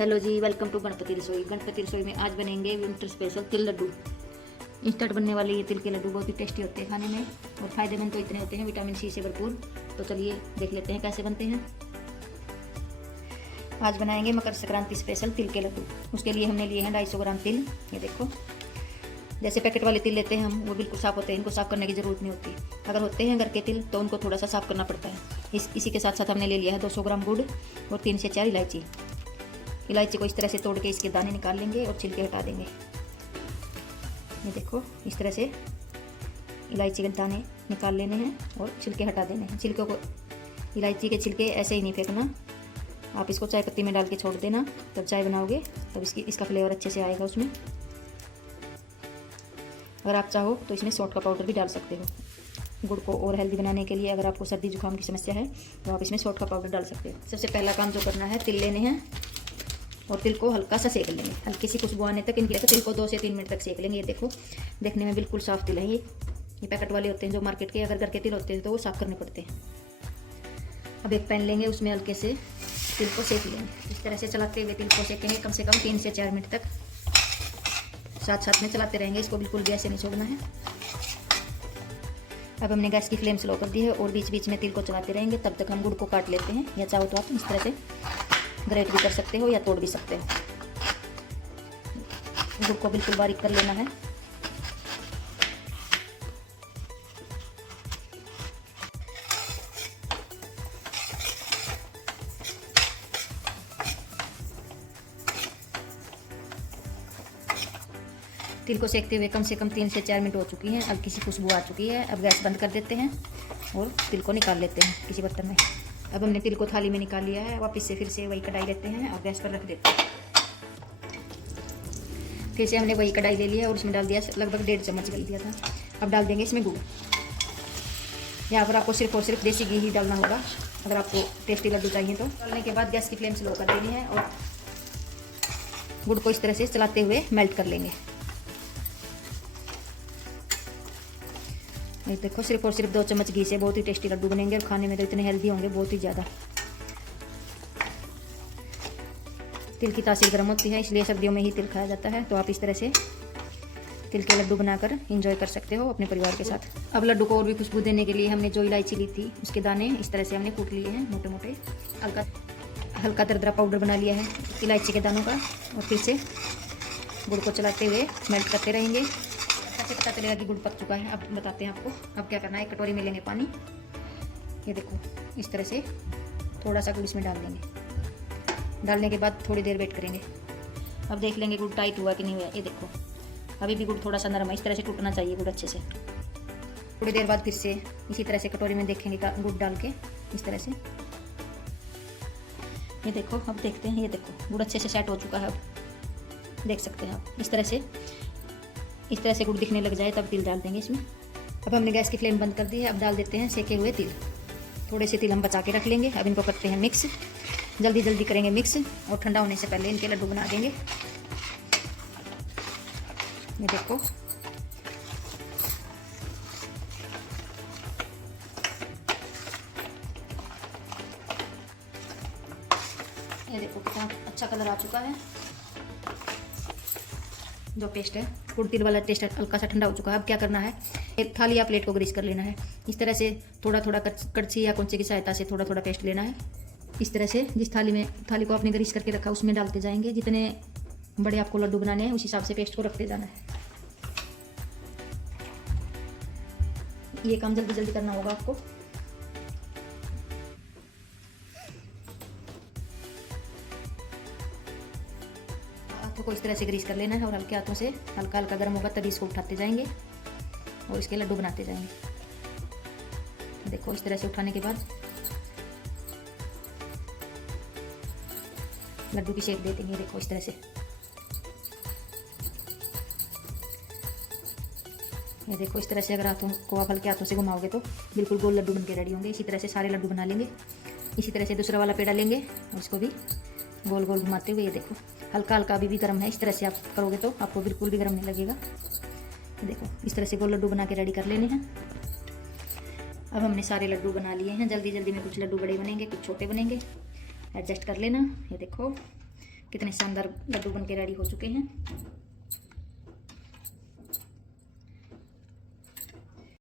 Hello जी, welcome to Ganpati Rasoi. Ganpati रसोई में आज बनेंगे विंटर स्पेशल तिल लड्डू। इंस्टेंट बनने वाले ये तिल के लड्डू बहुत ही टेस्टी होते हैं खाने में और फायदेमंद तो इतने होते हैं, विटामिन सी से भरपूर। तो चलिए देख लेते हैं कैसे बनते हैं। आज बनाएंगे मकर संक्रांति स्पेशल तिल के लड्डू। उसके लिए हमने लिए हैं 250 ग्राम तिल। ये देखो, जैसे पैकेट वाले तिल लेते हैं हम, वो बिल्कुल साफ होते हैं, इनको साफ करने की जरूरत नहीं होती। अगर होते हैं घर के तिल तो उनको थोड़ा सा साफ करना पड़ता है। इसी के साथ साथ हमने ले लिया है 200 ग्राम गुड़ और 3 से 4 इलायची। इलायची को इस तरह से तोड़ के इसके दाने निकाल लेंगे और छिलके हटा देंगे। ये देखो, इस तरह से इलायची के दाने निकाल लेने हैं और छिलके हटा देने हैं। छिलकों को, इलायची के छिलके ऐसे ही नहीं फेंकना, आप इसको चाय पत्ती में डाल के छोड़ देना। तब चाय बनाओगे तब इसका फ्लेवर अच्छे से आएगा उसमें। अगर आप चाहो तो इसमें सौंठ का पाउडर भी डाल सकते हो। गुड़ को और हेल्दी बनाने के लिए, अगर आपको सर्दी जुकाम की समस्या है तो आप इसमें सौंठ का पाउडर डाल सकते हो। सबसे पहला काम जो करना है, तिल लेने हैं और तिल को हल्का सा सेक लेंगे। हल्की सी खुशबू आने तक इनकी तिल को 2 से 3 मिनट तक सेक लेंगे। ये देखो, देखने में बिल्कुल साफ तिल है। ये पैकेट वाले होते हैं जो मार्केट के, अगर घर के तिल होते हैं तो वो साफ करने पड़ते हैं। अब एक पैन लेंगे, उसमें हल्के से तिल को सेक लेंगे। इस तरह से चलाते हुए तिल को सेकेंगे कम से कम 3 से 4 मिनट तक। साथ साथ में चलाते रहेंगे, इसको बिल्कुल भी ऐसे नहीं छोड़ना है। अब हमने गैस की फ्लेम स्लो कर दी है और बीच बीच में तिल को चलाते रहेंगे। तब तक हम गुड़ को काट लेते हैं, या चाहो तो आप इस तरह से ग्रेट भी कर सकते हो या तोड़ भी सकते हो। गुड़ को बिल्कुल बारीक कर लेना है। तिल को सेकते हुए कम से कम 3 से 4 मिनट हो चुकी हैं। अब किसी खुशबू आ चुकी है। अब गैस बंद कर देते हैं और तिल को निकाल लेते हैं किसी बर्तन में। अब हमने तिल को थाली में निकाल लिया है। वापस से फिर से वही कढ़ाई लेते हैं और गैस पर रख देते हैं। फिर से हमने वही कढ़ाई ले लिया और उसमें डाल दिया लगभग 1.5 चम्मच डाल दिया था। अब डाल देंगे इसमें गुड़। यहाँ पर आपको सिर्फ और सिर्फ देसी घी ही डालना होगा अगर आपको टेस्टी लड्डू चाहिए तो। डालने के बाद गैस की फ्लेम स्लो कर देनी है और गुड़ को इस तरह से चलाते हुए मेल्ट कर लेंगे। ये देखो, सिर्फ और सिर्फ 2 चम्मच घी से बहुत ही टेस्टी लड्डू बनेंगे और खाने में तो इतने हेल्दी होंगे, बहुत ही ज़्यादा। तिल की तासीर गर्म होती है, इसलिए सर्दियों में ही तिल खाया जाता है। तो आप इस तरह से तिल के लड्डू बनाकर एंजॉय कर सकते हो अपने परिवार के साथ। अब लड्डू को और भी खुशबू देने के लिए हमने जो इलायची ली थी उसके दाने इस तरह से हमने कूट लिए हैं मोटे मोटे। हल्का दरदरा पाउडर बना लिया है इलायची के दानों का। और फिर से गुड़ को चलाते हुए मेल्ट करते रहेंगे। पता चलेगा कि गुड़ पक चुका है। अब बताते हैं आपको अब क्या करना है। एक कटोरी में लेंगे पानी। ये देखो, इस तरह से थोड़ा सा गुड़ इसमें डाल देंगे। डालने के बाद थोड़ी देर वेट करेंगे। अब देख लेंगे गुड़ टाइट हुआ कि नहीं हुआ। ये देखो, अभी भी गुड़ थोड़ा सा नरम है, इस तरह से टूटना चाहिए गुड़ अच्छे से। थोड़ी देर बाद फिर से इसी तरह से कटोरी में देखेंगे गुड़ डाल के इस तरह से। ये देखो, अब देखते हैं। ये देखो, गुड़ अच्छे से सेट हो चुका है। अब देख सकते हैं आप इस तरह से गुड़ दिखने लग जाए तब तिल डाल देंगे इसमें। अब हमने गैस की फ्लेम बंद कर दी है। अब डाल देते हैं सेके हुए तिल। थोड़े से तिल हम बचा के रख लेंगे। अब इनको करते हैं मिक्स। जल्दी जल्दी करेंगे मिक्स और ठंडा होने से पहले इनके लड्डू बना देंगे। ये देखो, कितना अच्छा कलर आ चुका है। जो पेस्ट है, गुड़ तिल वाला टेस्ट हल्का सा ठंडा हो चुका है। अब क्या करना है, एक थाली या प्लेट को ग्रीस कर लेना है। इस तरह से थोड़ा थोड़ा कड़छी या कुंचे की सहायता से थोड़ा थोड़ा पेस्ट लेना है। इस तरह से जिस थाली को आपने ग्रीस करके रखा उसमें डालते जाएंगे। जितने बड़े आपको लड्डू बनाने हैं उस हिसाब से पेस्ट को रखते जाना है। ये काम जल्दी जल्दी करना होगा आपको। हाथों को इस तरह से ग्रीस कर लेना है और हल्के हाथों से हल्का हल्का गर्म होगा तभी इसको उठाते जाएंगे और इसके लड्डू बनाते जाएंगे। देखो, इस तरह से उठाने के बाद लड्डू की शेप दे देंगे। देखो, इस तरह से। ये देखो, इस तरह से अगर हाथों को आप हल्के हाथों से घुमाओगे तो बिल्कुल गोल लड्डू बनके रेडी होंगे। इसी तरह से सारे लड्डू बना लेंगे। इसी तरह से दूसरा वाला पेड़ा लेंगे और इसको भी गोल गोल घुमाते हुए। ये देखो, हल्का हल्का अभी भी गर्म है। इस तरह से आप करोगे तो आपको बिल्कुल भी गर्म नहीं लगेगा। देखो, इस तरह से गोल लड्डू बना के रेडी कर लेने हैं। अब हमने सारे लड्डू बना लिए हैं। जल्दी जल्दी में कुछ लड्डू बड़े बनेंगे, कुछ छोटे बनेंगे, एडजस्ट कर लेना। ये देखो, कितने शानदार लड्डू बन के रेडी हो चुके हैं।